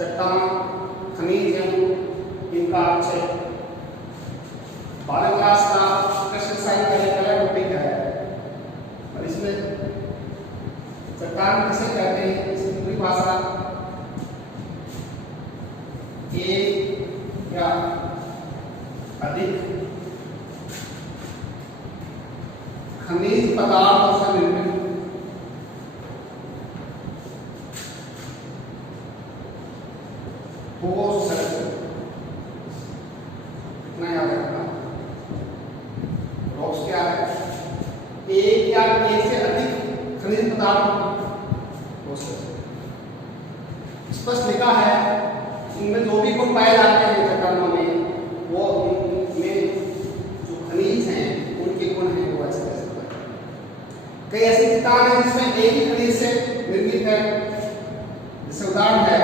चट्टान, खनिज इनका अक्षय। 12 क्लास का क्वेश्चन साइन का एक अलग टॉपिक है और इसमें चट्टान किसे कहते हैं इसकी पूरी भाषा एक या अधिक खनिज पदार्थों से निर्मित ठोस इतना याद रखना। रॉक्स क्या है? एक या एक से अधिक खनिज पदार्थ ठोस। स्पष्ट लिखा है इनमें जो भी गुण पाए जाते हैं चट्टानों में वो इनमें जो खनिज हैं उनके गुण हैं वो अच्छे से। कई ऐसे चट्टान हैं जिसमें एक ही खनिज से निर्मित है, जैसे उदाहरण है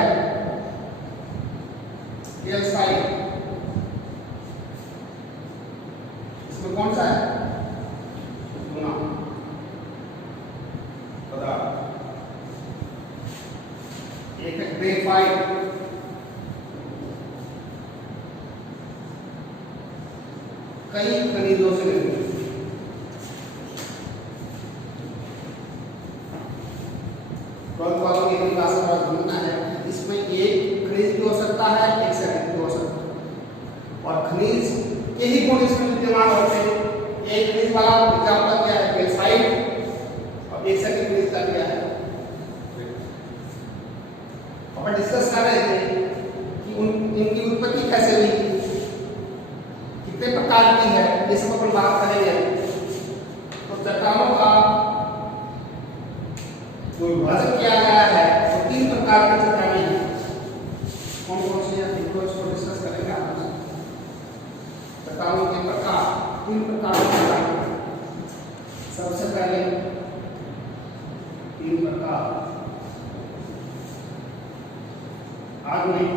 कैल्साइट। इसमें कौन सा है? सोना पदार्थ। एक है ग्रेफाइट, कई खनिजों से निर्मित। वालों की भाषा का ढूंढना है, इसमें एक खनिज भी हो सकता है, एक से अधिक भी हो सकता है और खनिज के ही गुण इसमें विद्यमान होते हैं। एक खनिज वाला एग्जाम्पल क्या है? कैल्साइट। और एक से अधिक खनिज का क्या है? अपन डिस्कस कर रहे थे कि इनकी उत्पत्ति कैसे हुई, कितने प्रकार की है, ये सब अपन बात करेंगे। तो चट्टानों का जो विभाजन किया गया है वो 3 प्रकार की चट्टानें हैं। कौन कौन सी हैं इनको डिस्कस करेंगे आप। चट्टानों के प्रकार 3 प्रकार के चट्टान। सबसे पहले 3 प्रकार आग्नेय,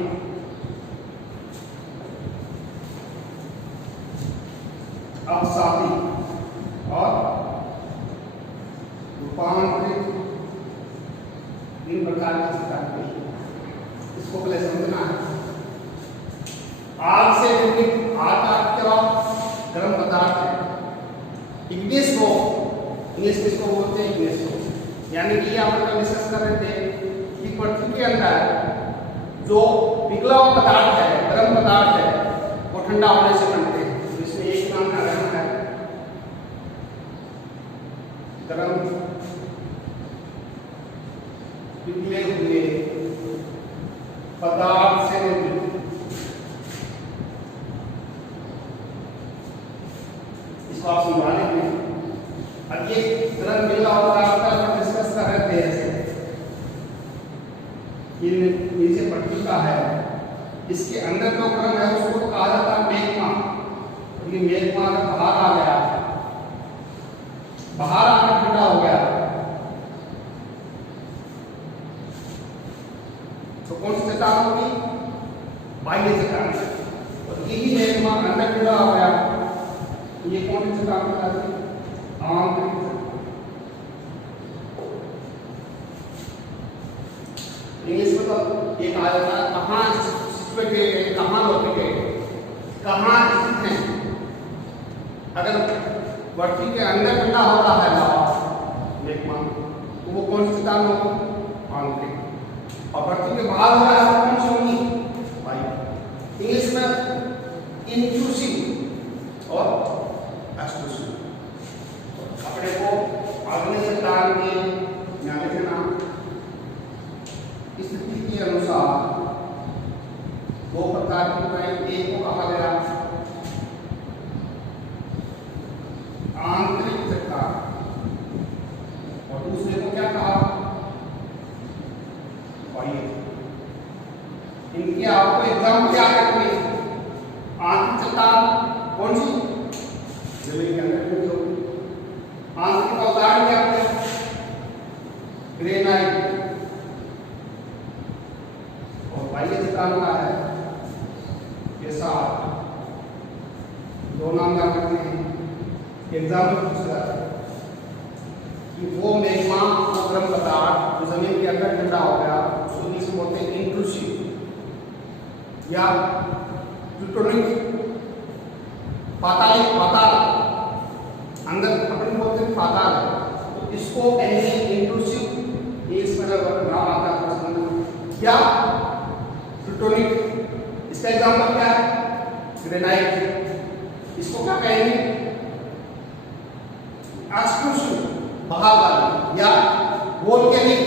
अपसाती और रूपांतरित। 3 प्रकार की चट्टानें, इसको पहले समझना है। आग से निर्मित, आग का क्या गर्म पदार्थ है, इग्निस को, इंग्लिश में इसको बोलते हैं इग्निस को। यानी कि आप लोग डिस्कस कर रहे थे कि पृथ्वी के अंदर जो पिघला हुआ पदार्थ है, गर्म पदार्थ है, वो ठंडा होने से बनते हैं। तो इसमें एक नाम का रहना है गर्म पिघले हुए पदार्थ से निर्मित। इसको आप समझा लेंगे। अब ये गर्म पिघला हुआ पदार्थ का डिस्कस कर रहे थे ऐसे नीचे पृथ्वी का है, इसके अंदर जो गर्म है उसको कहा जाता है मैग्मा। ये मैग्मा बाहर आ गया, बाहर आकर ठंडा हो गया तो कौन सी चट्टान होगी? बाह्य चट्टान। और यही मैग्मा अंदर ठंडा हो गया तो ये कौन सी चट्टान कहलाती है? आंतरिक चट्टान। इंग्लिश में तो एक आ जाता है कहाँ सिचुएटेड है, कहाँ लोकेटेड है, कहाँ स्थित है। अगर पृथ्वी के अंदर ठंडा हो रहा है मैग्मा तो वो कौन सी चट्टान होगी? आंतरिक। और पृथ्वी के बाहर हो रहा है तो कौन सी होगी? बाह्य। इंग्लिश में इंट्रूसिव और एक्सट्रूसिव। अपने को आग्नेय चट्टान के ध्यान रखना स्थिति के अनुसार 2 प्रकार की बनाई। एक को कहा गया आंतरिक चट्टान और दूसरे को क्या कहा? बाह्य। इनके आपको एग्जाम क्या करने? आंतरिक चट्टान कौन सी? जमीन के अंदर जो आंतरिक का उदाहरण क्या है? ग्रेनाइट। और बाह्य चट्टान का है बेसाल्ट। 2 नाम क्या करते हैं? एग्जाम्पल पूछा कि वो मैग्मा, वो गर्म पदार्थ जो जमीन के अंदर ठंडा हो गया उसको इंग्लिश में बोलते हैं इंट्रूसिव। या प्लूटोनिक पाताल अंदर अपन बोलते हैं पाताल, तो इसको कहेंगे इंट्रूसिव, ये इसमें नाम आता है संबंध में, या प्लूटोनिक। इसका एग्जांपल क्या है? ग्रेनाइट। इसको क्या कहेंगे? एक्सक्लूसिव, बाहर वाली, या वोल्केनिक।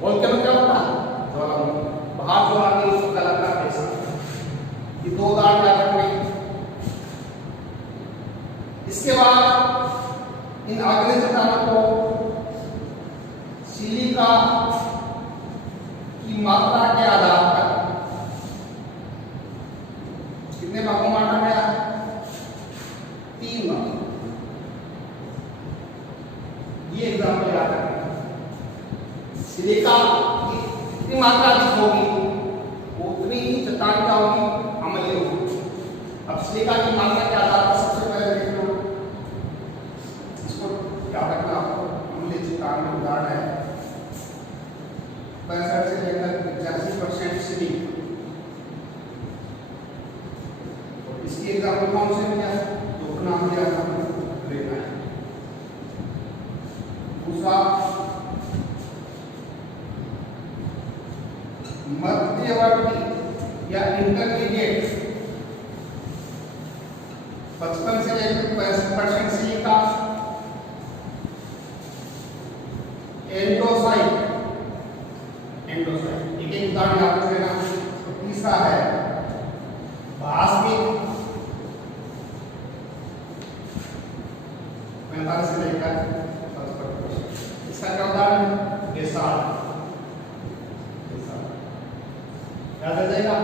वोल्केनो क्या होता है? ज्वालामुखी, बाहर जो आगे उसको गलत का ऐसा। ये दो उदाहरण याद रखने। इसके बाद इन आग्नेय चट्टानों को सिलिका की मात्रा के आधार पर कितने भागों में बांटा गया? 3 भाग। ये एग्जाम्पल याद रखना। सिलिका की जितनी मात्रा अधिक होगी उतनी ही चट्टान क्या होगी? अम्लीय होगी। अब सिलिका की मात्रा के आधार पर सबसे पहले देख लो, इसको याद रखना। अम्लीय चट्टान में उदाहरण है 65 से लेकर 85% सिलिक। इसकी एग्जाम्पल कौन से क्या है? तो नाम दिया लेना है। दूसरा मध्यवर्ती या इंटरमीडिएट 55 से लेकर 65% सिलिका। एंडोसाइट, एक एक उदाहरण याद रखना। तीसरा है बास्मिक 45 से लेकर 55%। इसका क्या उदाहरण है? बेसाल। याद आ जाएगा।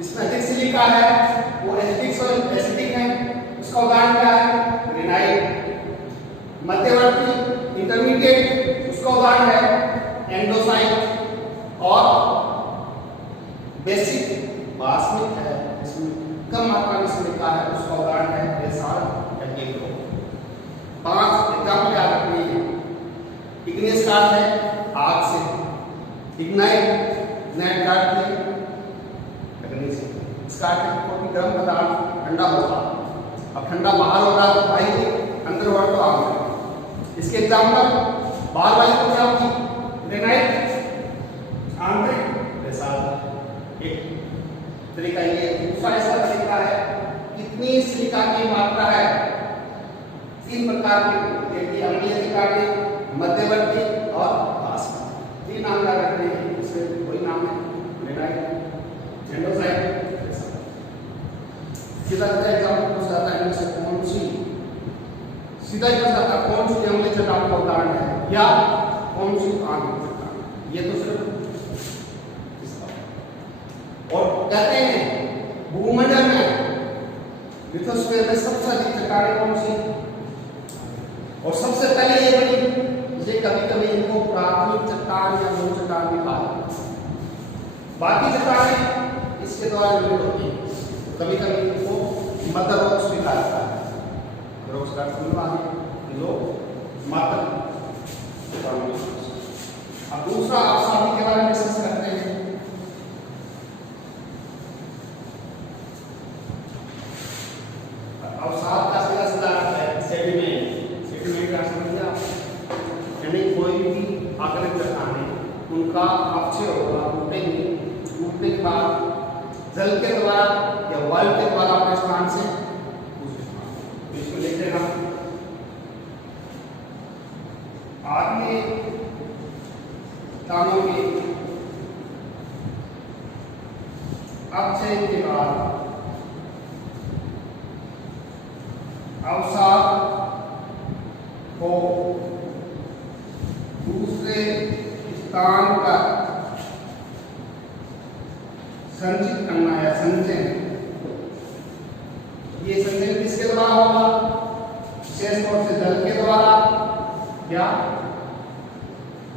इसमें अधिक सिलिका है, वो एसिडिक है, उसका उदाहरण क्या है? ग्रेनाइट। मध्यवर्ती इंटरमीडिएट, उसका उदाहरण है एंडोसाइट। और बेसिक बास्मिक है, इसमें कम मात्रा में सिलिका है, उसका उदाहरण है बेसाल या गेको। 5 एग्जाम्पल याद रखनी है। इग्नियस का अर्थ है आग से, इग्नाइट कार्ड थे अग्नि से। इसका अर्थ है कोई गर्म पदार्थ ठंडा होगा, अब ठंडा बाहर हो रहा है तो भाई अंदर वर्ड तो आग है। इसके एग्जाम्पल बाहर वाली को क्या होगी? ग्रेनाइट, आंतरिक बेसाल। एक तरीका ये। दूसरा इसका तरीका है कितनी सिलिका की मात्रा है। 3 प्रकार की, अम्लीय सिलिका, मध्यवर्ती और बास्मिक। 3 नाम याद रखने हैं। वही नाम है ग्रेनाइट, एंडोसाइट। सीधा एग्जाम्पल पूछ जाता है इनमें से कौन सी, सीधा ही पूछ जाता है कौन सी अम्लीय चट्टान का उदाहरण है या कौन सी आंतरिक चट्टान। ये तो सिर्फ इसका। और कहते हैं भूमंडल में लिथोस्फीयर में सबसे अधिक चट्टानें कौन सी? और सबसे पहले ये बनी, ये कभी-कभी इनको प्राथमिक चट्टान या मूल चट्टान भी कहा जाता है। बाकी चट्टानें इसके द्वारा निर्मित होती हैं। कभी-कभी इनको मदर रॉक्स भी कहा जाता है। रॉक्स का लोग मातर। अब दूसरा अवसादी के बारे में डिस्कस करते हैं। अवसाद का सीधा अर्थ है सेडिमेंट। सेडिमेंट का समझिए आप, यानी कोई भी आग्नेय चट्टानें उनका अपक्षय होगा, टूटेंगे, टूटने के बाद जल के द्वारा या वायु के द्वारा अपने स्थान से इसको लिख देना। आग्नेय चट्टानों के अपक्षय के बाद अवसाद को दूसरे स्थान पर संचित करना या संचयन। ये संचयन किसके द्वारा होगा? विशेष तौर से जल के द्वारा या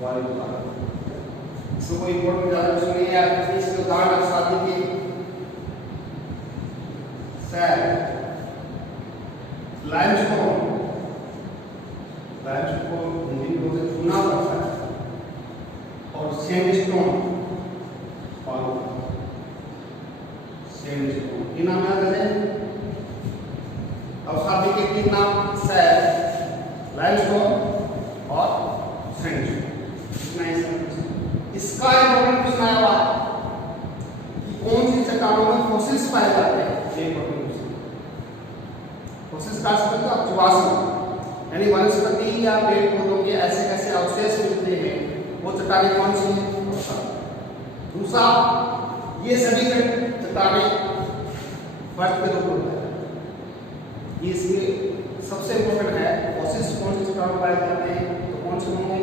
वायु द्वारा। इसको कोई इंपॉर्टेंट ज्यादा सुनिए या इसके उदाहरण अवसादी के सैल, लाइमस्टोन हिंदी में बोलते चूना पत्थर, और सैंडस्टोन तीन नाम याद रहे। अवसादी के तीन नाम सैल, लाइमस्टोन और सैंडस्टोन। इसका इम्पोर्टेंट क्वेश्चन आया हुआ कि कौन सी चट्टानों में फॉसिल्स पाए जाते हैं। फॉसिल्स का अर्थ है जीवाश्म, यानी वनस्पति या पेड़ पौधों के ऐसे ऐसे अवशेष मिलते हैं, वो चट्टानें कौन सी हैं। दूसरा, ये सभी चट्टानें बर्फ के रूप में है, ये इसमें सबसे इम्पोर्टेंट है। फॉसिल्स कौन से चट्टानों पाए जाते हैं, तो कौन से होंगे।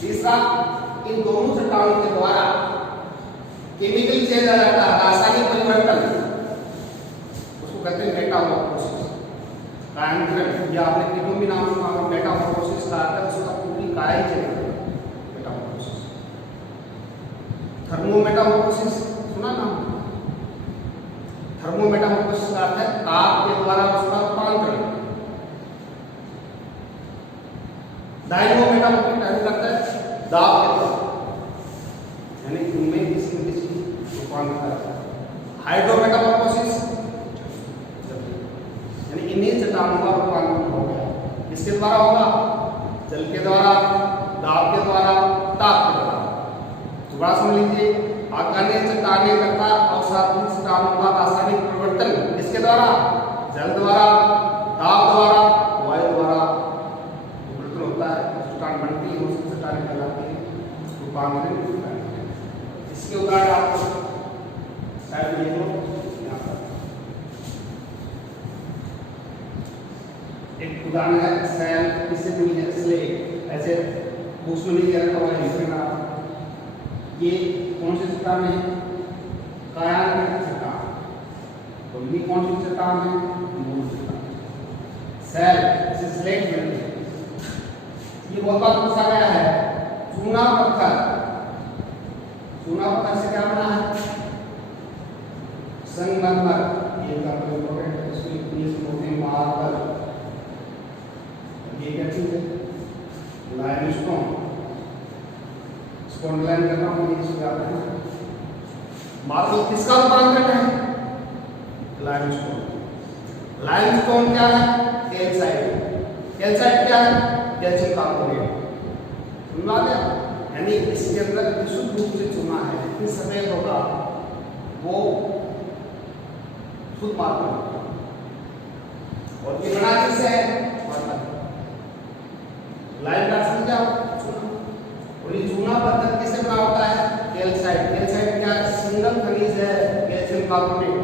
तीसरा, इन दोनों चट्टानों के द्वारा केमिकल चेंज आ जाता है, रासायनिक परिवर्तन, उसको कहते हैं मेटामॉर्फोसिस। कायांतरण, या आपने कितनों भी नाम सुना होगा, मेटामॉर्फोसिस का अर्थ उसका पूरी काया चेंज होता है, मेटामॉर्फोसिस। थर्मोमेटामॉर्फोसिस सुना ना। थर्मोमेटामॉर्फोसिस का अर्थ है ताप के द्वारा उसका रूपांतरण। डायनोमेटामॉर्फोसिस करता है दाब के द्वारा, यानी उनमें किसी न किसी रूपांतरण। हाइड्रोमेटामॉर्फोसिस, यानी इन्हीं चट्टानों का रूपांतरण हो गया। किसके द्वारा होगा, जल के द्वारा, दाब के द्वारा, ताप के द्वारा। दोबारा समझ लीजिए, आग्नेय चट्टानें तथा अवसादी चट्टानों का रासायनिक परिवर्तन किसके द्वारा, जल द्वारा, ताप द्वारा, वायु द्वारा परिवर्तन होता है, चट्टान बनती है, उसकी चट्टानें कहलाती है रूपांतरित चट्टानें। इसके उदाहरण आपको शायद ये लो, यहाँ पर एक उदाहरण है सैल, किससे बनी है, स्लेट। ऐसे उसमें नहीं रखा हुआ है, इसमें ना ये कौन सी चट्टान है, कायांतरित चट्टान। तो ये कौन सी चट्टान है, मूल चट्टान। सैल इसे स्लेट मिलती है। ये बहुत बार पूछा गया है, चूना पत्थर, चूना पत्थर से क्या बना है, संगमरमर। ये काफी इंपॉर्टेंट है, इसमें मार्बल, ये क्या चीज है, लाइमस्टोन। इसको अंडरलाइन करना होगा, इसको याद रखना। मार्बल किसका रूपांतरण है, लाइमस्टोन। लाइमस्टोन क्या है, कैल्साइट। कैल्साइट क्या है, कैल्शियम कार्बोनेट। समझ आ गया, यानी इसके अंदर विशुद्ध रूप से चूना है, जितनी सफेद होगा वो शुद्ध मार्बल होगा। और ये बना किससे है, लाइम का समझा चूना। और ये चूना पत्थर किससे बना होता है, कैल्साइट। कैल्साइट क्या है, सिंगल खनिज है कैल्शियम कार्बोनेट,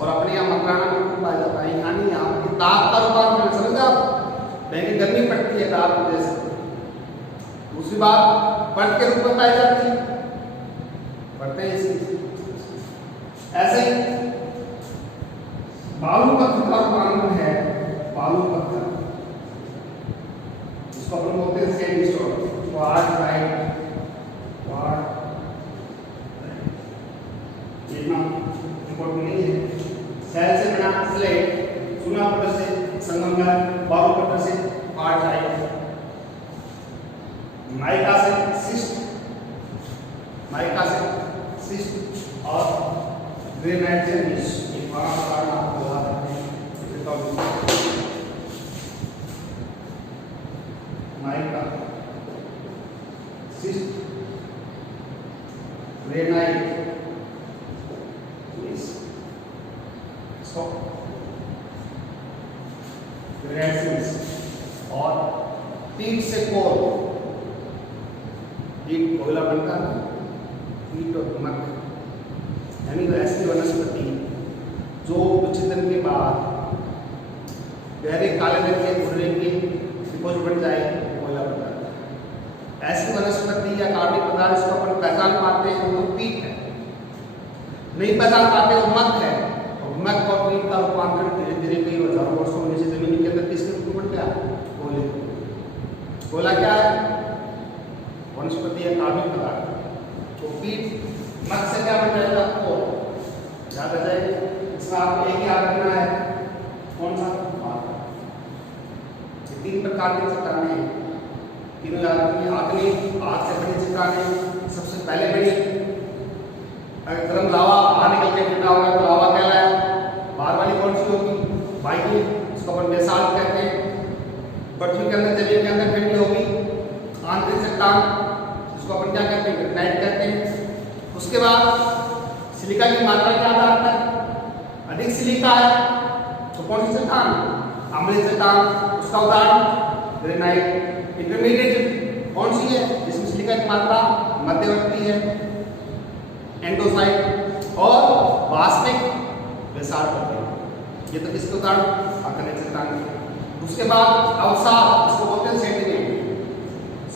और अपने यहाँ मकराना में खूब पाया जाता है। यानी यहाँ पे ताप का रूपांतरण, समझा, लेकिन गर्मी पड़ती है ताप की वजह से। दूसरी बात, पट के रूप में पाई जाती है, पढ़ते हैं इसकी। ऐसे ही बालू पत्थर का रूपांतरण है, बालू पत्थर, इसको अपन बोलते हैं सैंडस्टोन। क्वार्टजाइट, इतना इंपॉर्टेंट नहीं है। सैल से बना स्लेट, चूना पत्थर से संगमरमर, बालू पत्थर से क्वार्टजाइट, माइका से सिस्ट, माइका से सिस्ट, और ग्रेनाइट से निश। ये पांच कारण आपको याद रखने हैं। माइका, सिस्ट, ग्रेनाइट, और पीट से कोल, पीट कोयला बनता है, पीट और नमक, यानी ऐसी वनस्पति जो विच्छेदन के बाद गहरे काले रंग के भूरे के डिपोज बन जाए, कोयला बनता है। ऐसी वनस्पति या कार्बनिक पदार्थ जिसको अपन पहचान पाते हैं वो पीट है, नहीं पहचान पाते वो मक है। और मक और पीट का रूपांतरण धीरे धीरे कई हजारों वर्षों में से जमीन के अंदर किसके रूप में बढ़ गया, कोयले। कोयला क्या है, वनस्पति या कार्बनिक पदार्थ। तो पीट मक से क्या बन जाएगा, कोल। याद आ जाएगा, इसका आपको एक याद रखना है, कौन सा, तीन प्रकार की चट्टानें हैं, तीनों याद रखनी। आग्नेय, आग से बनी चट्टानें सबसे पहले बनी, अगर गर्म लावा बाहर निकल में ठंडा होगा तो हवा कहलाया। बाहर वाली कौन सी होगी? बाह्य, इसको अपन बेसाल्ट कहते हैं। पृथ्वी के अंदर, जमीन के अंदर ठंडी होगी आंतरिक चट्टान, इसको अपन क्या कहते हैं? ग्रेनाइट कहते हैं। उसके बाद सिलिका की मात्रा के आधार पर अधिक सिलिका है तो कौन सी चट्टान? अम्लीय चट्टान, उसका उदाहरण ग्रेनाइट। इंटरमीडिएट कौन सी है? जिसमें सिलिका की मात्रा मध्यवर्ती है, एंडोसाइट। और वास्तविक बेसाल्ट होते हैं। ये तो किसके उदाहरण? अम्लीय चट्टान के। उसके बाद अवसाद, इसको बोलते हैं सेडिमेंट।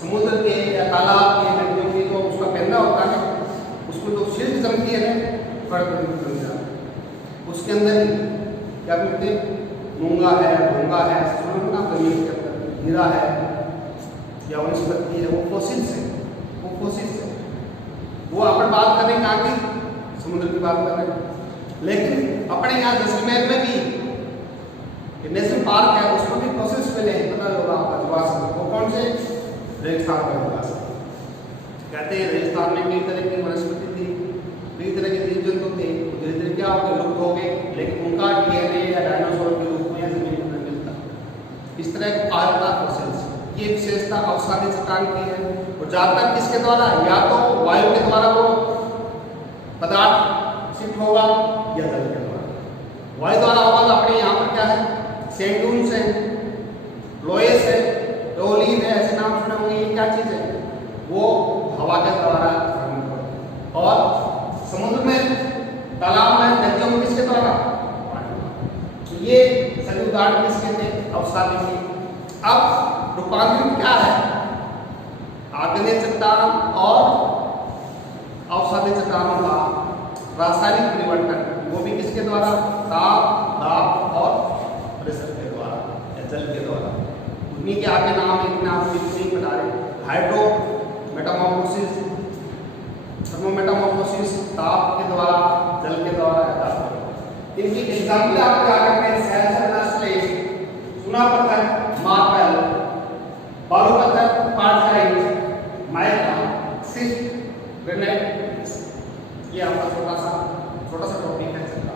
समुद्र के या तालाब के, नदियों की तो उसका पेंदा होता है, उसमें जो शिल्प जमती है उसके अंदर क्या बोलते हैं? मूंगा है, भोंगा है, सोना जमीन के अंदर हीरा है या वनस्पति है, वो फोसिल्स है। वो अपन बात कर रहे हैं कहाँ की? समुद्र की बात कर रहे हैं। लेकिन अपने यहाँ जैसलमेर में भी नेशनल पार्क है, उसमें भी फोसिल्स मिले हैं, पता होगा आपका जुरासिक। वो कौन से? रेगिस्तान का जुरासिक। कहते हैं रेगिस्तान में कई तरह की वनस्पति थी, कई तरह के जीव जंतु थे, धीरे धीरे क्या हो गए? लुप्त हो गए, लेकिन उनका डीएनए या डायनासोर के रूप में जमीन में मिलता। इस तरह का फोसिल्स, ये विशेषता अवसादी चट्टान की है। और ज्यादातर किसके द्वारा? या तो वायु के द्वारा वो पदार्थ शिफ्ट होगा या जल के द्वारा। वायु द्वारा होगा तो अपने यहाँ पर क्या है? सैंड डून्स है, लोएस है, टोलिन है, ऐसे नाम सुने होंगे। ये क्या चीज है? वो हवा के द्वारा। और समुद्र में, तालाब में, नदियों में किसके द्वारा? तो ये सभी उदाहरण किसके थे? अवसादी के। अब रूपांतरण क्या है? आग्नेय चट्टान और अवसादी चट्टानों का रासायनिक परिवर्तन, वो भी किसके द्वारा? ताप, दाब और प्रेशर के द्वारा या जल के द्वारा। उन्हीं के आगे नाम एक नाम नहीं बता रहे। हाइड्रो मेटामॉर्फोसिस, थर्मोमेटामॉर्फोसिस, ताप के द्वारा, जल के द्वारा। इनकी एग्जाम्पल आपके आगे में सेल्सियस, चुना पत्थर, मार्बल, बालू पत्थर, क्वार्टजाइट, माइका, सिस्ट, ग्रेनाइट। ये आपका छोटा सा टॉपिक है इसका।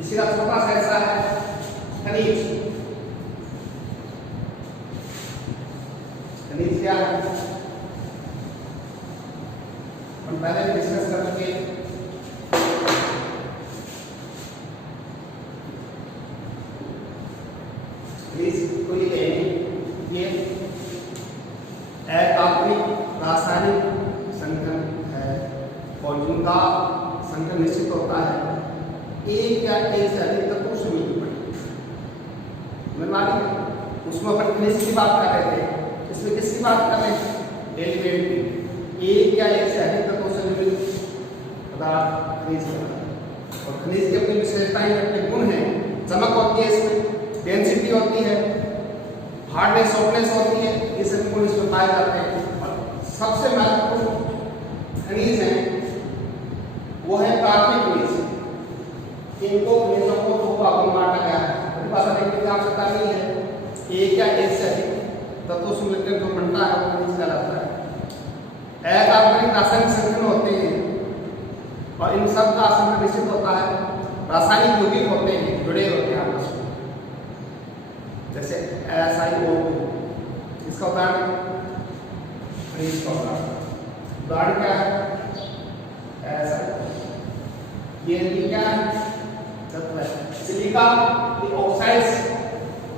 इसी का छोटा सा ऐसा है खनिज। खनिज क्या है? हम पहले डिस्कस कर चुके। ये अकार्बनिक रासायनिक संगठन है और जिनका संगठन निश्चित होता है एक या एक से अधिक तत्वों से मिलकर उसमें अपन खनिज की बात कर रहे थे। इसमें किसकी बात कर रहे हैं? एलिमेंट की। एक या एक से अधिक तत्वों से मिलकर पदार्थ खनिज होता है। और खनिज की अपनी विशेषताएं, अपने गुण हैं। चमक होती है इसमें, डेंसिटी होती है, हार्डनेस, सॉफ्टनेस होती है। ये सभी गुण इसमें पाए जाते हैं। और सबसे महत्वपूर्ण खनिज है वो है प्राथमिक खनिज। इनको खनिजों को दो भागों में बांटा गया है। भाषा देखने की आवश्यकता नहीं है। एक या एक से अधिक तत्वों से मिलकर जो बनता है वो खनिज कहलाता है। अकार्बनिक रासायनिक संगठन होते हैं और इन सब का संगठन निश्चित होता है। रासायनिक यौगिक होते हैं, जुड़े होते हैं आपस में, जैसे SiO2। इसका उदाहरण खनिज का उदाहरण क्या है? SiO2। ये क्या है? तत्व है। सिलिका की ऑक्साइड्स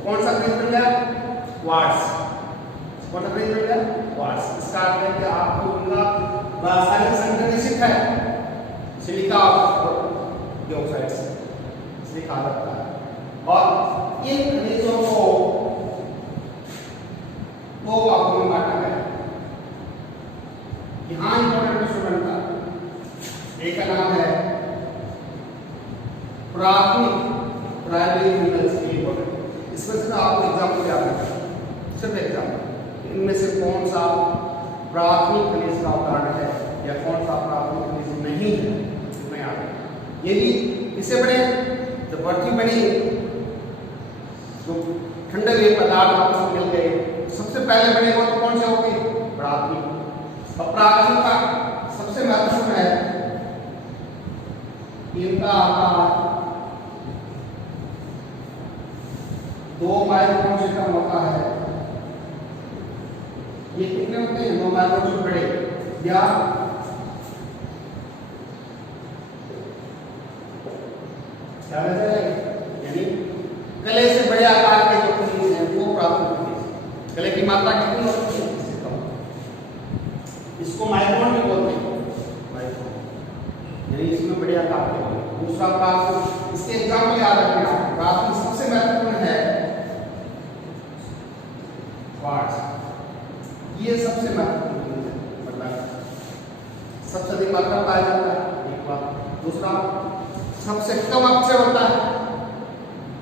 कौन सा खनिज बन गया? क्वार्ट्ज। कौन सा खनिज बन गया? क्वार्ट्ज। इसका अर्थ है कि आपको उनका रासायनिक संगठन निश्चित है। सिलिका ऑक्साइड्स इसलिए कहा जाता है। और इन खनिजों को दो भागों में बांटा गया है। यहाँ इंपॉर्टेंट स्टूडेंट का एक का नाम है प्राथमिक, प्राइमरी मिनरल्स की इंपॉर्टेंट। इसमें सिर्फ आपको एग्जाम्पल याद रखना, सिर्फ एग्जाम्पल। इनमें से कौन सा प्राथमिक खनिज का उदाहरण है या कौन सा प्राथमिक खनिज नहीं है, इसमें याद रखना। ये भी किससे बने? जब पृथ्वी बनी, जो ठंडे हुए पदार्थ आपस में मिल गए, सबसे पहले बने वो तो कौन से होंगे? प्राथमिक। और प्राथमिक का सबसे महत्वपूर्ण है ये कितने होते हैं? 9 माइक्रोन से बड़े, या क्या रहता है, यानी कले से बड़े आकार के जो खनिज हैं वो प्राथमिक खनिज। कले की मात्रा कितनी होती है? इससे कम। इसको माइक्रोन भी बोलते हैं, माइक्रोन, यानी इसमें बड़े आकार के होते हैं। दूसरा प्राथमिक, इसके एग्जाम्पल याद रखना। प्राथमिक सबसे महत्वपूर्ण है क्वार्ट्ज, ये सबसे महत्वपूर्ण है, मतलब सबसे अधिक मात्रा पाया जाता है, एक बात। दूसरा, सबसे कम अपचय होता है,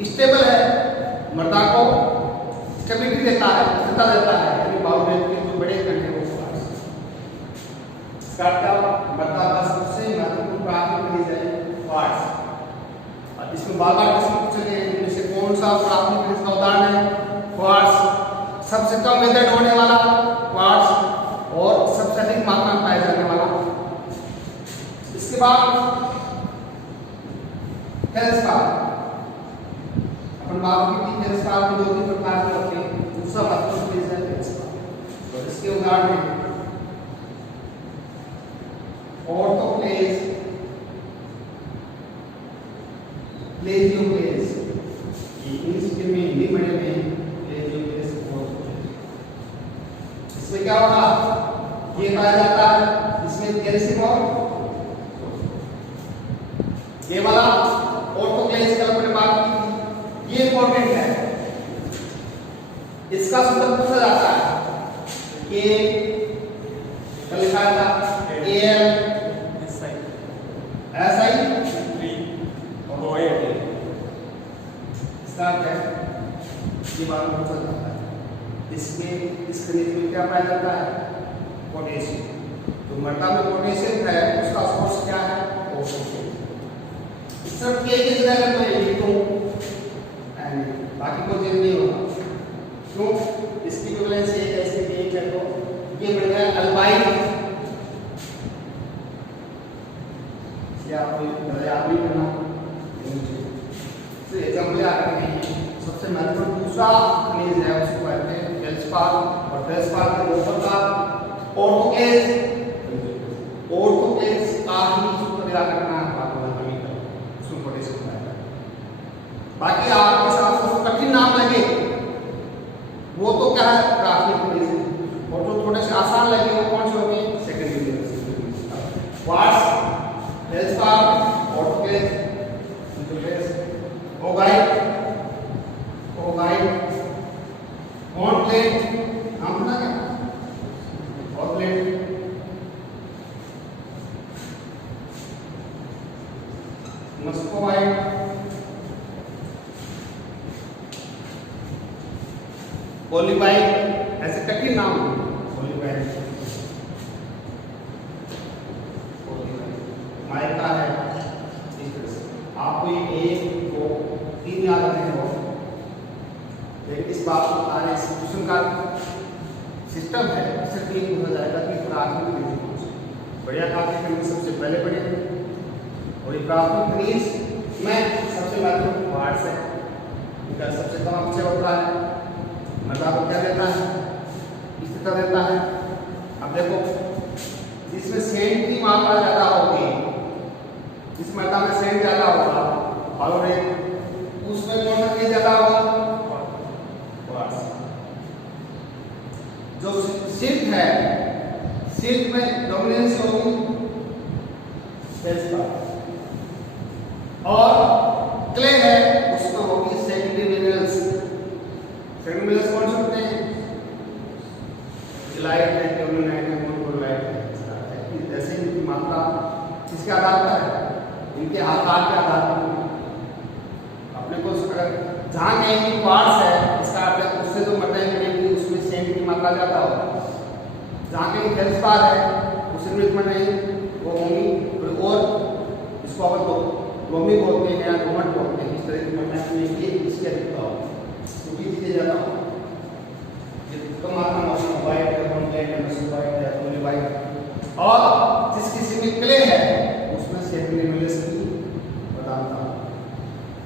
स्टेबल है, मृदा को स्टेबिलिटी देता है, स्थिरता देता है, यानी बाउंड्री के जो बड़े कण हैं वो क्वार्ट्ज। इसका मृदा का सबसे महत्वपूर्ण प्राथमिक खनिज है क्वार्ट्ज। और इसमें बार-बार प्रश्न पूछे गए हैं, जैसे कौन सा प्राथमिक खनिज का उदाहरण है? क्वार्ट्ज। सबसे कम मेथड होने वाला क्वार्ट्ज, और सबसे अधिक मात्रा में पाया जाने वाला। इसके बाद फेल्सपार, अपन बात की थी फेल्सपार में 2-3 प्रकार के होते हैं। दूसरा महत्वपूर्ण खनिज है फेल्सपार, और इसके उदाहरण हैं ऑर्थोक्लेज, प्लेजियोक्लेज, ये इसके में हिंदी बने हुए हैं, प्लेजियोक्लेज, ऑर्थोक्लेज। इसमें क्या होगा? ये पाया जाता है, इसमें कैल्शियम और ये वाला ऑर्थोक्लेज का अपने बात की, ये इंपॉर्टेंट है। इसका सूत्र पूछा जाता है कि लिखा था AL SI और OA, इसका क्या है? ये बात पूछा जाता है। इसमें इस खनिज में क्या पाया जाता है? पोटेशियम। तो मृदा में पोटेशियम है, उसका सोर्स क्या है? ऑर्थोक्लेज। सिर्फ के की जगह मैं लिख दूं, बाकी कोई चेंज नहीं होगा। क्यों? इसकी इक्विवेलेंस एक है, इसकी एक है, तो ये बन गया अल्पाइन। ये आपको याद नहीं करना, तो एग्जांपल याद रखनी। सबसे महत्वपूर्ण दूसरा खनिज है, उसको कहते हैं फेल्सपार, और फेल्सपार के दो प्रकार, ऑर्थोक्लेज। ऑर्थोक्लेज का ही सूत्र याद रखना है, बाकी आपके साथ जो कठिन नाम लगे वो तो क्या है? प्राथमिक खनिज है, और जो थोड़े से आसान लगे वो कौन से होंगे? सेकेंडरी खनिज। क्वार्ट्ज, फेल्सपार, ऑर्थोक्लेज, ओगाइट, ऑर्थोक्लेज, नाम सुना क्या? ऑर्थोक्लेज, मस्कोवाइट, पॉलीबाइट, ऐसे कठिन नाम हैं। पॉलीबाइट, माइका है, इस तरह से आपको ये 1, 2, 3 याद रखने को, लेकिन इस बात को बताने इंस्टीट्यूशन का सिस्टम है, इससे 3 हो जाएगा कि प्राथमिक खनिज बढ़िया खाते खनिज सबसे पहले पढ़े, और ये प्राथमिक खनिज में सबसे महत्वपूर्ण क्वार्ट्ज है, इनका सबसे कम अपचय होता है, मृदा को क्या देता है? स्थिरता देता है। अब देखो, जिसमें सेंट की मात्रा ज्यादा होगी, जिस मृदा में सेंट ज्यादा होगा, और उसमें कौन सा खनिज ज्यादा होगा? क्वार्ट्ज। जो सिल्ट है, सिल्ट में डोमिनेंस होगी फेल्सपार, और क्ले है उसमें होगी सेकेंडरी मिनरल्स। सेकेंडरी मिनरल्स कौन से होते हैं? इलाइट है, कैल्शियम है, मोनोक्लोराइड है। जैसे इनकी मात्रा किसके आधार पर है? इनके आकार के आधार पर। अपने को जहाँ कहीं भी क्वार्ट्ज है, इसका अर्थ उससे जो मटेरियल मिलेगी उसमें सेंट की मात्रा ज्यादा होगी। जहाँ कहीं फेल्सपार है उसमें नहीं वो होगी, और इसको अपन तो लोमी बोलते हैं या डोमट बोलते हैं। इस तरह की मटेरियल में ये इसकी अधिकता होगी, क्योंकि चीजें ज्यादा होगी। ये कम मात्रा में वाइट है, कॉम्प्लेक्ट है, मस्कोवाइट है, पॉलीवाइट, और जिस किसी में क्ले है उसमें सेकेंडरी मिनरल्स की प्रधानता।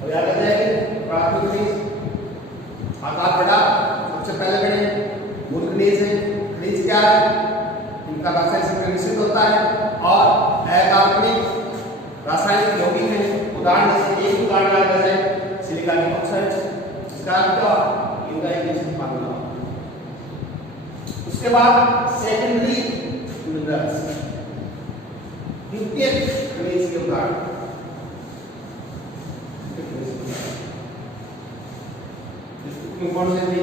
और याद रखना है कि प्राथमिक खनिज आकार बड़ा, सबसे पहले बड़े मूल खनिज है, खनिज क्या है, इनका रासायनिक संरचना निश्चित होता है और अकार्बनिक रासायनिक यौगिक हैं। उदाहरण जैसे एक उदाहरण आ जाए सिलिका के ऑक्साइड, इसका क्या इनका एक निश्चित मात्रा। उसके बाद सेकेंडरी मिनरल्स, द्वितीयक खनिज के उदाहरण कौन से थे?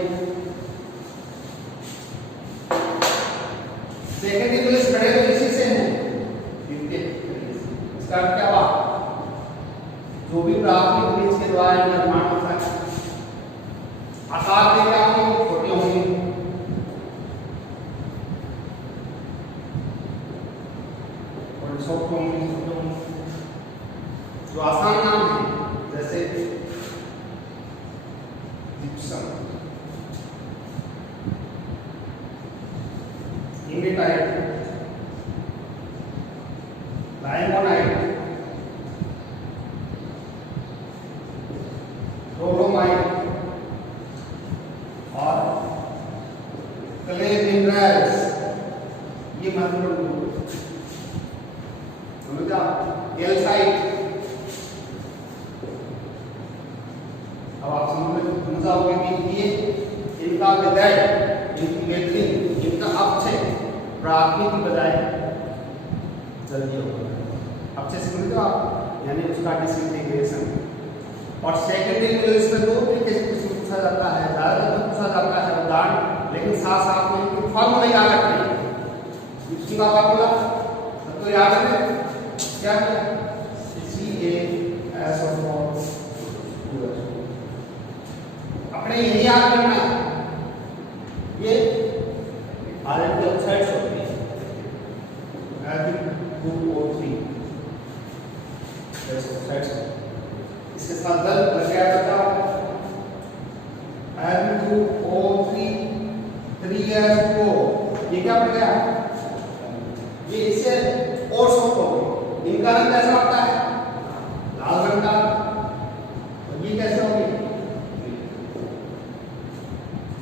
सेकेंडरी मिनरल्स खड़े तो इसी से हैं, द्वितीयक खनिज। इसका अर्थ क्या हुआ, जो भी प्राथमिक खनिज के द्वारा निर्माण होता है, आकार में क्या होंगे, छोटे होंगे, और सॉफ्ट होंगे, जो आसान नाम है जैसे जिप्सम, हेमेटाइट, लाइमोनाइट, डोलोमाइट और क्ले मिनरल्स, ये महत्वपूर्ण समझा। कैल्साइट, अब आप समझाओगे कि ये इनका विदय, इनकी बेहतरीन, इनका अपचय प्राथमिक की बजाय जल्दी होगा। अपचय समझते हो आप, यानी उसका डिसइंटीग्रेशन। और सेकेंडरी मिनरल्स में दो तरीके से पूछा जाता है, ज्यादातर पूछा जाता है उदाहरण, लेकिन साथ साथ में इनकी फॉर्मूला याद रखना। इसका फॉर्मूला तो याद रखें, क्या है CaSO4। अपने यही याद करना है, ये आयरन की ऑक्साइड्स होती है, Fe2O3 ऑक्साइड्स। इसके साथ दल क्या करता है, Fe2O3 3S4, ये क्या बन गया, ये इससे और सॉफ्ट हो गए। इनका रंग कैसा होता है, लाल रंग का, और ये कैसे होगी,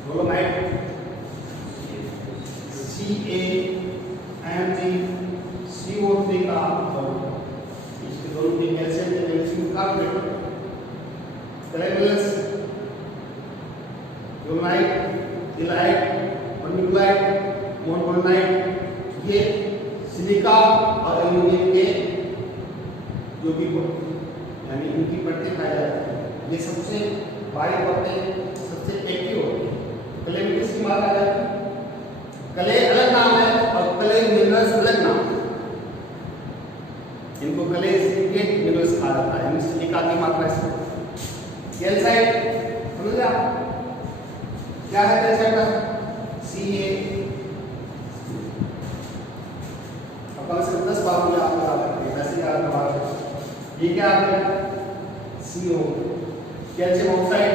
डोलोमाइट CaMgCO3 का, इसके दोनों के कैल्शियम के मैग्नीशियम कार्बोनेट, क्लेवेलेंस, डोलोमाइट, इलाइट, वर्मिकुलाइट, मोनोनाइट, ये सिलिका और एल्यूमीनियम के जो भी यानी इनकी परतें पाई जाती हैं। ये सबसे बारीक होते हैं, सबसे एक्टिव होते हैं। क्ले में किसकी बात आ जाती है, क्ले अलग नाम है और क्ले मिनरल्स अलग नाम है। इनको क्ले सिलिकेट मिनरल्स कहा जाता है, सिलिका की मात्रा इसमें। कैल्साइट समझ आप क्या है, कैल्साइट का Ca, कम से कम 10 बार में आप लगा सकते हैं, वैसे याद करवा। ये क्या है, CO, कैल्शियम ऑक्साइड,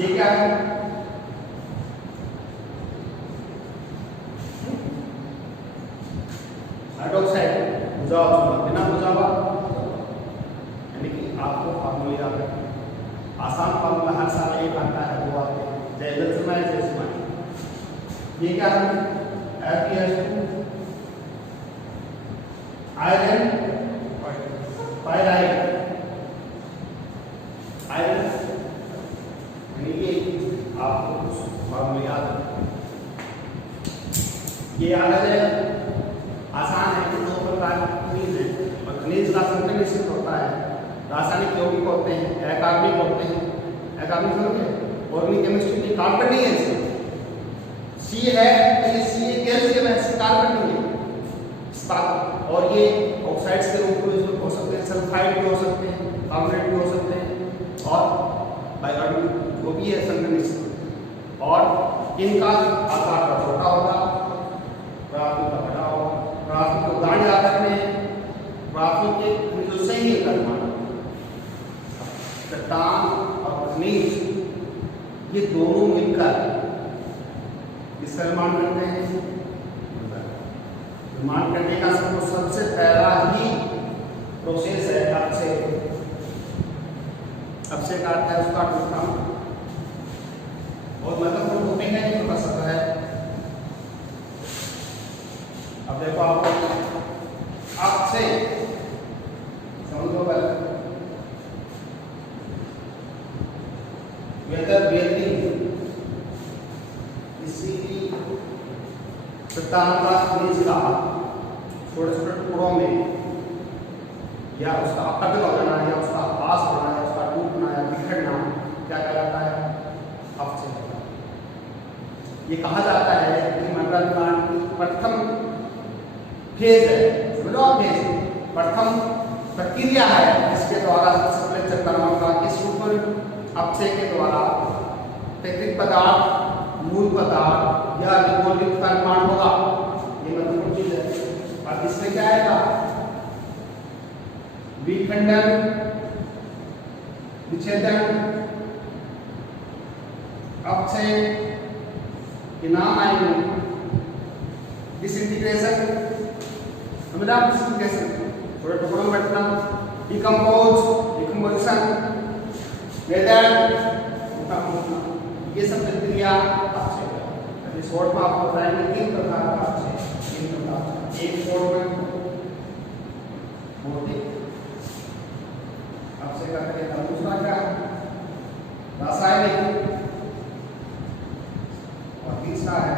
ये क्या है, हाइड्रोक्साइड, बिना बुझावा, यानी कि आपको फार्मूला याद रखना। आसान फार्मूला हर साल एक आता है, वो आते हैं, जैसे ये क्या है, FeS2 आयरन पायराइड, आयरन, यानी ये आपको फॉर्मूला याद, ये याद आ जाएगा। आसान है कि दो प्रकार के खनिज हैं और खनिज का संतुलन निश्चित होता है। रासायनिक यौगिक होते हैं, अकार्बनिक होते हैं, अकार्बनिक समझे, ऑर्गेनिक केमिस्ट्री की कार्बन नहीं है इसमें, C है तो ये C कैल्शियम है, इसमें कार्बन नहीं है। और ये ऑक्साइड्स के रूप में इसमें हो सकते हैं, सल्फाइड भी हो सकते हैं, कार्बोनेट भी हो सकते हैं, और बाइकार्बोनेट वो भी है संतुलित। और इनका आकार का छोटा होगा, प्राथमिक का बड़ा होगा। प्राथमिक को उदाहरण याद रखने, प्राथमिक के खनिजों से ही निर्माण, चट्टान और खनिज ये दोनों मिलकर इसका निर्माण करते हैं। निर्माण करने का सबसे पहला ही प्रोसेस है अपचय। अपचय का अर्थ है उसका टूटना, और महत्वपूर्ण भूमिका है, तो कर सकता है अब देखो आपको आपसे समझो पहले वेदर वेदिंग किसी भी चट्टान का खनिज का छोटे छोटे टुकड़ों में या उसका अपतन हो जाना या उसका पास होना या उसका टूटना या बिखरना क्या कहलाता है? अपक्षय। ये कहा जाता है कि मंडल कांड की प्रथम फेज है, समझो आप फेज, प्रथम प्रक्रिया है जिसके द्वारा सबसे पहले चट्टानों का किस रूप में अपक्षय के द्वारा प्राकृतिक पदार्थ, मूल पदार्थ या लिपोलिप का निर्माण होगा। ये महत्वपूर्ण चीज है। अब इसमें क्या आएगा? विखंडन, विच्छेदन, अपक्षय के नाम आएंगे। डिसइंटीग्रेशन, समझा? डिसइंटीग्रेशन थोड़े टुकड़ों में बैठना। डिकम्पोजिशन, ये सब प्रक्रिया अपक्षय है। शॉर्ट में आपको बताएंगे 3 प्रकार का अपक्षय। 3 प्रकार। एक शॉर्ट में भौतिक अपक्षय का तरीका, दूसरा क्या है? रासायनिक, और तीसरा है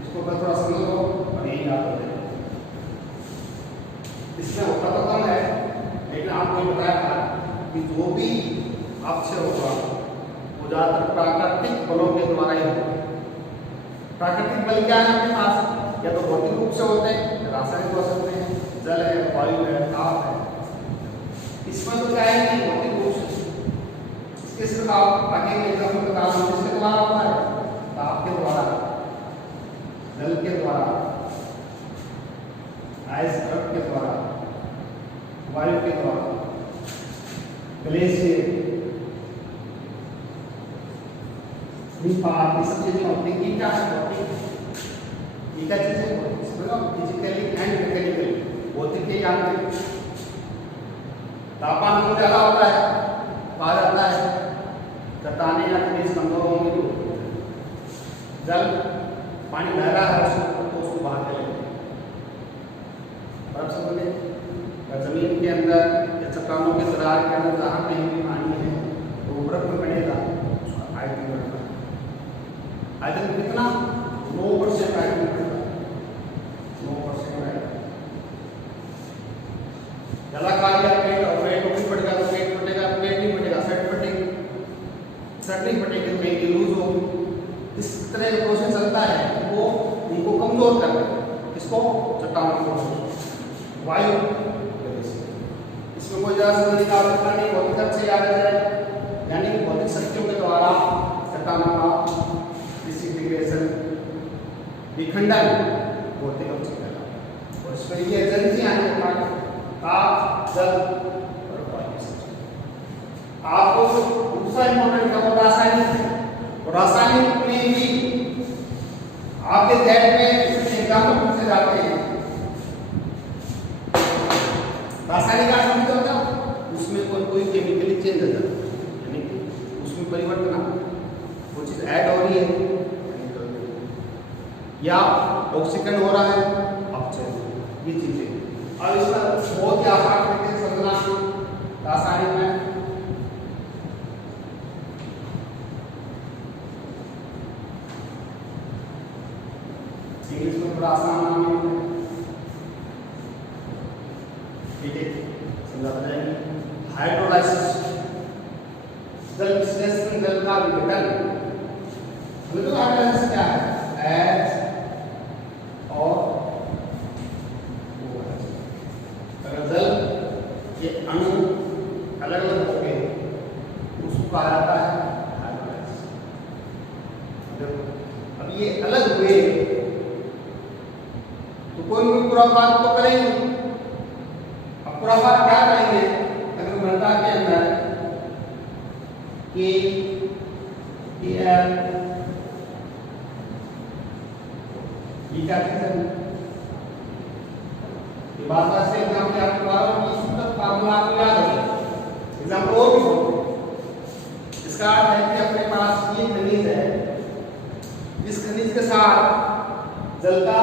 इसको थोड़ा समझ लो और यही याद हो जाएगा। इसमें होता तो कम है, लेकिन आपको ये बताया था कि जो भी अपक्षय होगा वो ज्यादातर प्राकृतिक बलों के द्वारा ही होगा। प्राकृतिक बल क्या है आपके पास? या तो भौतिक रूप से होते हैं या रासायनिक हो सकते हैं, जल है, वायु है, ताप है। इसमें तो क्या है कि भौतिक रूप से इसके सिर्फ आप आगे में एग्जाम्पल बता रहा हूं, किसके द्वारा होता है? ताप के द्वारा, जल के द्वारा, आइस बर्फ के द्वारा, वायु के द्वारा, ग्लेशियर, हिमपात, ये सब चीजें होती हैं। क्या है? ये क्या चीज है? फिजिकली एंड मैकेनिकली, भौतिक के यांत्रिक। तापमान बहुत ज्यादा होता है, कहा जाता है चट्टानें या खनिज कमजोर होंगे। जल, पानी बह रहा है उसको बाहर निकालेंगे। बर्फ समझे? जमीन के अंदर या चट्टानों के दरार के अंदर जहाँ कहीं भी पानी है तो वो बर्फ में बनेगा, आयतन बढ़ेगा। आयतन कितना? 9% आयतन बढ़ेगा, 9% बढ़ेगा। ज्यादा कार्य पेट और पेट ऊपर बढ़ेगा तो पेट बढ़ेगा, पेट नहीं बढ़ेगा, सेट बढ़ेगी, सेट नहीं बढ़ेगी तो कहीं लूज होगी। इस तरह का प्रोसेस चलता है, वो इनको कमजोर कर देगा। किसको? चट्टानों को। वायु, इसमें कोई ज्यादा समझने की आवश्यकता नहीं, भौतिक अच्छे याद आ जाए। यानी भौतिक शक्तियों के द्वारा चट्टानों का डिसइंटीग्रेशन, विखंडन भौतिक अपक्षय कहलाता है। और इसमें ये एजेंसियां हैं, ताप, जल और वायु। आपको दूसरा इंपॉर्टेंट है वो रासायनिक है। और रासायनिक में भी आपके दैट में एग्जाम्पल पूछे जाते हैं। रासायनिक आचरण क्या होता है? उसमें कोई केमिकली चेंज हो जाता है, यानी कि उसमें परिवर्तन, वो चीज ऐड हो रही है या ऑक्सीकरण हो रहा है, अपक्षय। ये चीजें अब इसका बहुत ही आसान तरीके से समझना रासायनिक में। इंग्लिश में थोड़ा आसान नाम है, ठीक है, समझा जाएगी। हाइड्रोलाइसिस, जल विश्लेषण, जल का विघटन। तो हाइड्रोलाइसिस क्या है? H और OH, अगर जल के अणु अलग अलग हो गए उसको कहा जाता है हाइड्रोलाइसिस। अब ये अलग हुए तो कोई भी खुराफात तो करेंगे। अब खुराफात क्या करेंगे? अगर मृदा के अंदर KCl ये क्या चीज है? ये बात से एग्जाम्पल आपको बता रहा हूं कि शुद्ध फार्मूला आपको याद हो जाए। एग्जाम्पल और भी हो। इसका अर्थ है कि अपने पास ये खनिज है, इस खनिज के साथ साथ जल का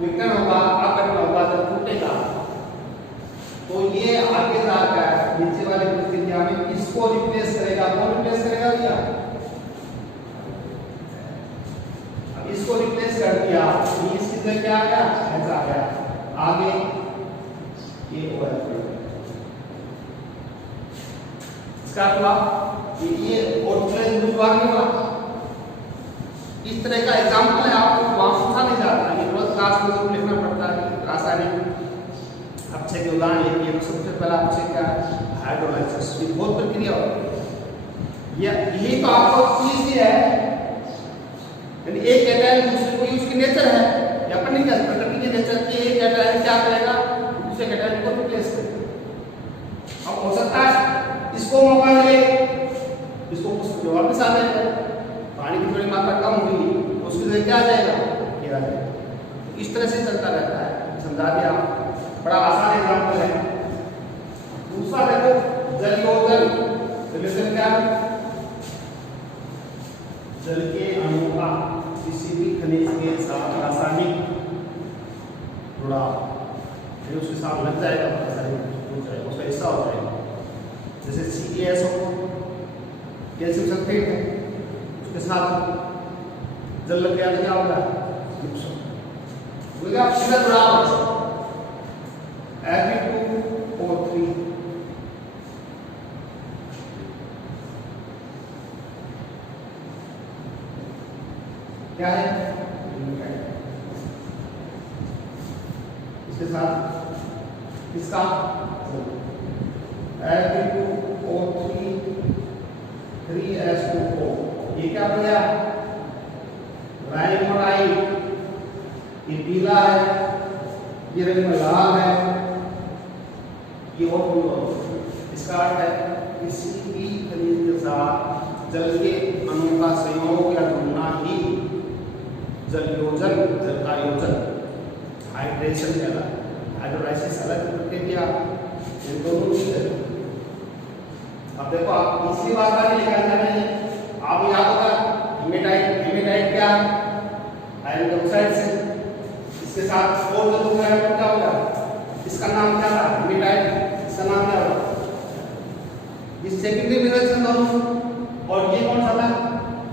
विकर्ण होगा, अपघटन होगा, जल टूटेगा, तो ये आगे जाकर नीचे वाली प्रतिक्रिया में इसको रिप्लेस करेगा। कौन रिप्लेस करेगा भैया? अब इसको रिप्लेस कर दिया, इसकी जगह क्या आ गया? H आ गया। आगे ये OH, इसका हुआ ये ऑर्गेनाइज बुझवा नहीं हुआ। इस तरह का एग्जांपल है, आपको वहां पूछा नहीं जाता, ये रोज क्लास में जरूर लिखना पड़ता है। रासायनिक अपचय के उदाहरण लिखिए। तो सबसे पहला अपचय क्या है? हाइड्रोलाइसिस। ये बहुत प्रक्रिया होती है, यही तो आपको चीज है, यानी एक कैटायन दूसरे को, उसकी नेचर है, या अपन नहीं कह सकते प्रकृति की नेचर की। एक कैटायन क्या करेगा? दूसरे कैटायन को रिप्लेस करेगा। अब हो सकता है इसको मौका मिले, इसको कुछ जो वापस आ जाएगा, पानी की थोड़ी मात्रा कम हुई, उसकी जगह क्या आ जाएगा? ये आ जाएगा। तो इस तरह से चलता रहता है। समझा दिया, बड़ा आसान एग्जाम्पल है। दूसरा देखो, जलयोजन। जलयोजन क्या है? जल के अणु का किसी भी खनिज के साथ रासायनिक जुड़ाव, फिर उसके साथ लग जाएगा, उसका हिस्सा हो जाएगा। जैसे CaSO कैल्शियम सल्फेट है, उसके साथ जल लग गया तो क्या होगा? आप सीधा जुड़ाव Fe2O3, क्या है? इसके साथ इसका Fe2O3 3S2O, ये क्या बन गया? राइमोराइड। ये पीला है, ये रंग में लाल है, ये और इसका अर्थ है किसी भी खनिज के साथ जल के अणु का संयोग या जुड़ना ही जलयोजन, जल का योजन, हाइड्रेशन कहलाता है। हाइड्रोलाइसिस अलग प्रक्रिया, इन दोनों चीज है। अब देखो, आप इसी बात का नहीं लिखा जाए, आप याद होगा हेमेटाइट। हेमेटाइट क्या है? आयरन ऑक्साइड से, इसके साथ और जो दूसरा है क्या होगा? इसका नाम क्या था? हेमेटाइट। इसका नाम क्या होगा? ये सेकेंडरी रिएक्शन दोनों, और ये कौन सा था?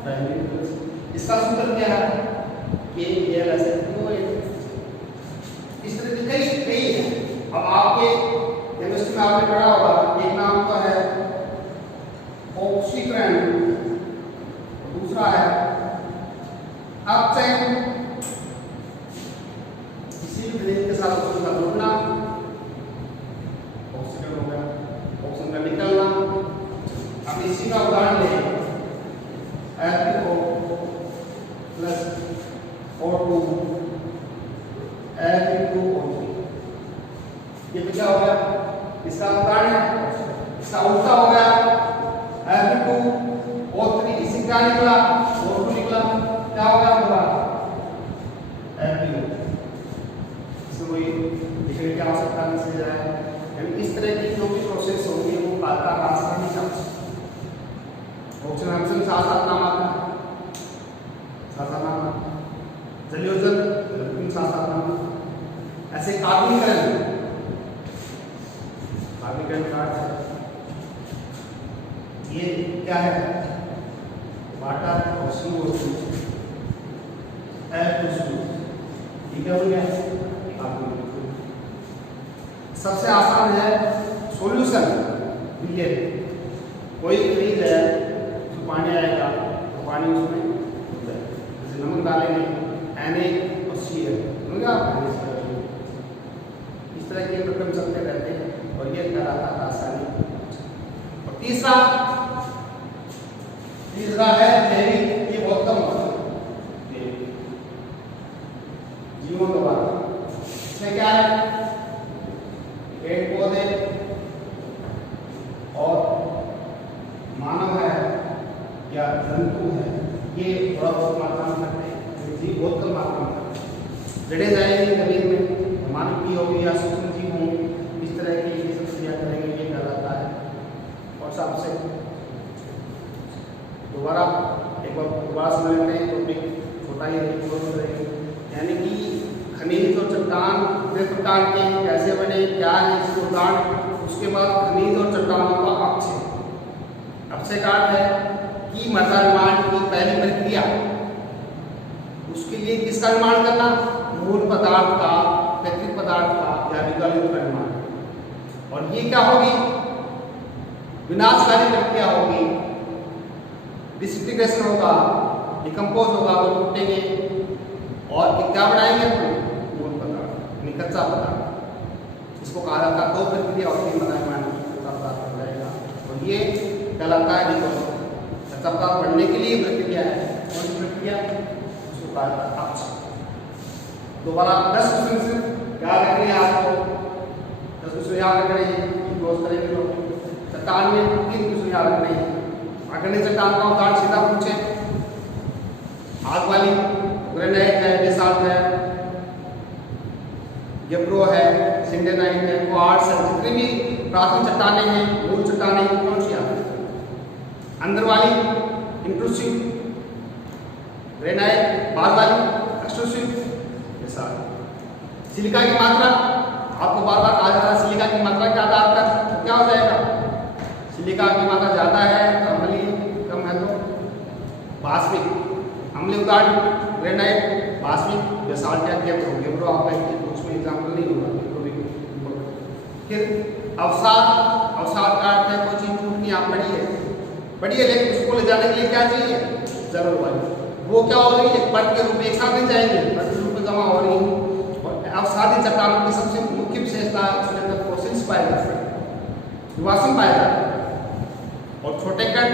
Primary reaction. इसका सूत्र क्या है? KAlSO2। इस तरह के कई है। अब आपके केमिस्ट्री में आपने पढ़ा होगा, एक नाम तो है ऑक्सीकरण, दूसरा है अपचयन। किसी भी खनिज के साथ ऑक्सीजन का जुड़ना, ऑक्सीकरण हो गया, ऑक्सीजन का निकलना। अब इसी का उदाहरण लें, Fe2O प्लस O2 Fe2O3, ये तो क्या हो गया? इसका उदाहरण है। इसका उल्टा हो गया, Fe2O3, इसी क्या निकला? O2 निकला, क्या हो गया पूरा? Fe2। इसमें कोई लिखने की आवश्यकता नहीं समझ रहा है। यानी इस तरह की जो भी प्रोसेस होगी वो बात रासायनिक ऑक्सीजन साथ नाम आता है, साथ नाम जलयोजन साथ नाम। ऐसे कार्बनीकरण का ये क्या है? वाटर और CO2 F2, ठीक है, हो गया। सबसे आसान है सॉल्यूशन। ये कोई खनिज है, तो पानी आएगा, तो पानी उसमें जैसे नमक डालेंगे, Na और Cl, इस तरह के प्रक्रम चलते रहते हैं, और ये कहलाता है रासायनिक। और तीसरा है जैविक। ये बहुत कम होता है जीवों के बारे। इसमें क्या है? पेड़ पौधे और मानव है या जंतु है, ये थोड़ा बहुत मात्रा में करते हैं, जीव बहुत कम मात्रा में करते हैं। जड़े जाएंगे जमीन में, मानव की होगी या सूक्ष्म जीव होंगे, इस तरह की ये सब क्रिया करेंगे, ये कहलाता है। और सबसे दोबारा एक बार समझ लेते हैं, टॉपिक छोटा बताइए यानी कि खनिज और चट्टान किस प्रकार के कैसे बने, क्या है इसके उदाहरण। उसके बाद खनिज और चट्टानों का अपक्षय। अपक्षय का अर्थ है कि मृदा निर्माण की पहली प्रक्रिया, उसके लिए किसका निर्माण करना, मूल पदार्थ का, प्राकृतिक पदार्थ का या विकल्प का निर्माण। और ये क्या होगी, विनाशकारी प्रक्रिया होगी, डिसइंटीग्रेशन होगा, डिकम्पोज होगा, वो टूटेंगे और क्या बनाएंगे मूल पदार्थ यानी कच्चा पदार्थ। इसको कहा जाता है दो प्रक्रिया होती है मृदा निर्माण की, कच्चा पदार्थ बन जाएगा और ये कहलाता है डिकम्पोज। कच्चा पदार्थ बनने के लिए प्रक्रिया है, कौन सी प्रक्रिया, उसको कहा जाता है अपक्षय। दोबारा 10 क्वेश्चन से याद रखनी है आपको, 10 क्वेश्चन याद रख रहे हैं, क्लोज करेंगे लोग। चट्टान में 3 क्वेश्चन याद रखने हैं। अग्नि चट्टान का उदाहरण सीधा पूछे, आग वाली, ग्रेनाइट है, बेसाल्ट है, गेब्रो है, सिंडेनाइट है, क्वार्ट्ज है, जितनी भी प्राथमिक चट्टानें हैं, मूल चट्टानें हैं, कौन सी आती है। अंदर वाली इंट्रूसिव ग्रेनाइट, बाहर वाली एक्सट्रूसिव बेसाल्ट। सिलिका की मात्रा आपको बार बार कहा जा रहा है, सिलिका की मात्रा के आधार पर तो क्या हो जाएगा, सिलिका की मात्रा ज्यादा है तो अम्लीय, कम है तो बाष्पिक। अम्लीय उदाहरण ग्रेनाइट, बाष्पिक, बेसाल्ट या गेब्रो। गेब्रो आपका उसमें एग्जाम्पल नहीं होगा, गेब्रो भी। फिर अवसाद, अवसाद का अर्थ है कोई चीज टूटनी आप बड़ी है लेकिन उसको ले जाने के लिए क्या चाहिए, जरूर वाली। वो क्या हो रही है, एक परत के रूप में एक साथ नहीं जाएंगे, परत के रूप में जमा हो रही है। और अवसादी चट्टानों की सबसे मुख्य विशेषता है उसके अंदर फोसिल्स पाए जाते हैं, जीवाश्म पाए जाते हैं। और छोटे कण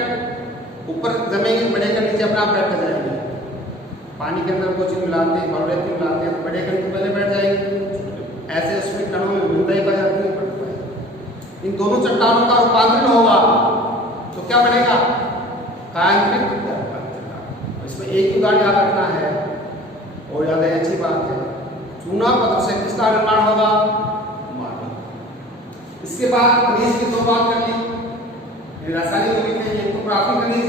ऊपर जमेंगे, बड़े कण नीचे अपना आप बैठ जाएंगे। पानी के अंदर कुछ मिलाते हैं, रेती मिलाते हैं, बड़े कण तो पहले बैठ जाएंगे। ऐसे उसमें कणों में भिन्नता ही पाई जाती है। इन दोनों चट्टानों का रूपांतरण होगा तो क्या बनेगा, कायांतरित चट्टान। इसमें एक उदाहरण याद रखना है और याद है, अच्छी बात है। चूना पत्थर से किसका निर्माण होगा, मार्बल। इसके बाद खनिज की दो बात कर ली, रासायनिक यौगिक है, एक तो प्राथमिक खनिज,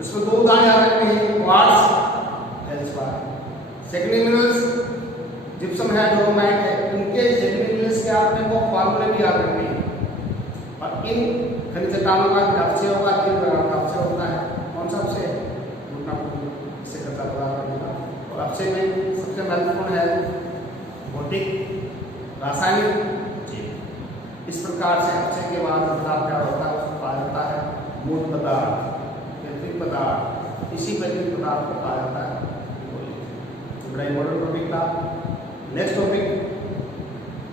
उसमें दो उदाहरण याद रखने हैं, quartz, feldspar. Secondary minerals gypsum है, डोलोमाइट है, उनके सेकेंडरी मिनरल्स के आपने को फार्मूले भी याद रखने हैं। और इन खनिज चट्टानों का अपक्षय होगा, 3 प्रकार का अपक्षय होता है। कौन सा अपक्षय, इससे कच्चा पदार्थ बनेगा। और अपक्षय में सबसे महत्वपूर्ण है भौतिक, रासायनिक, जीव। इस प्रकार से अपक्षय के बाद पदार्थ क्या होता है, उसको कहा जाता है मूल पदार्थ, प्राकृतिक पदार्थ। इसी प्राकृतिक पदार्थ को कहा जाता है बड़ा इंपॉर्टेंट टॉपिक था। नेक्स्ट टॉपिक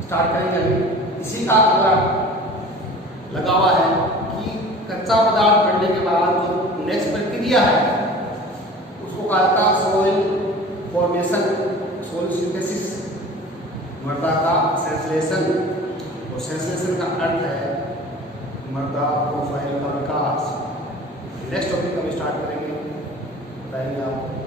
स्टार्ट करेंगे अभी। इसी का अगला लगा हुआ है कि कच्चा पदार्थ बनने के बाद जो नेक्स्ट प्रक्रिया है उसको कहा जाता है सोइल फॉर्मेशन, सोइल सिंथेसिस, मृदा का सेंसलेशन। और सेंसलेशन का अर्थ है मृदा प्रोफाइल का विकास। नेक्स्ट टॉपिक हम स्टार्ट करेंगे, बताएंगे आपको।